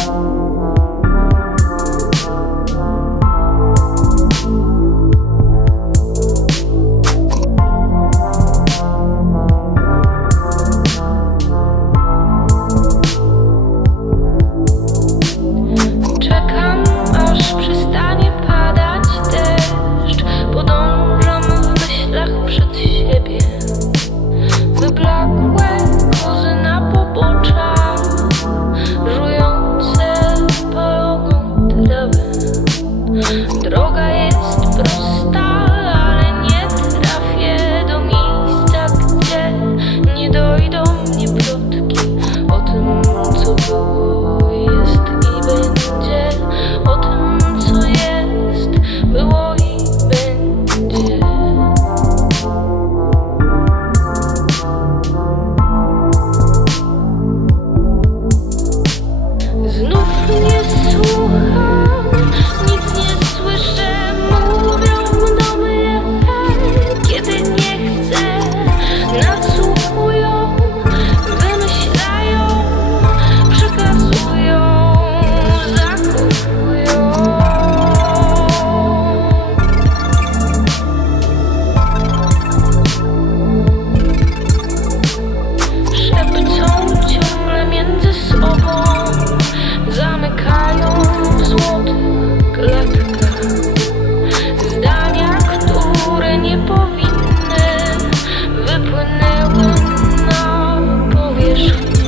You. Повіж.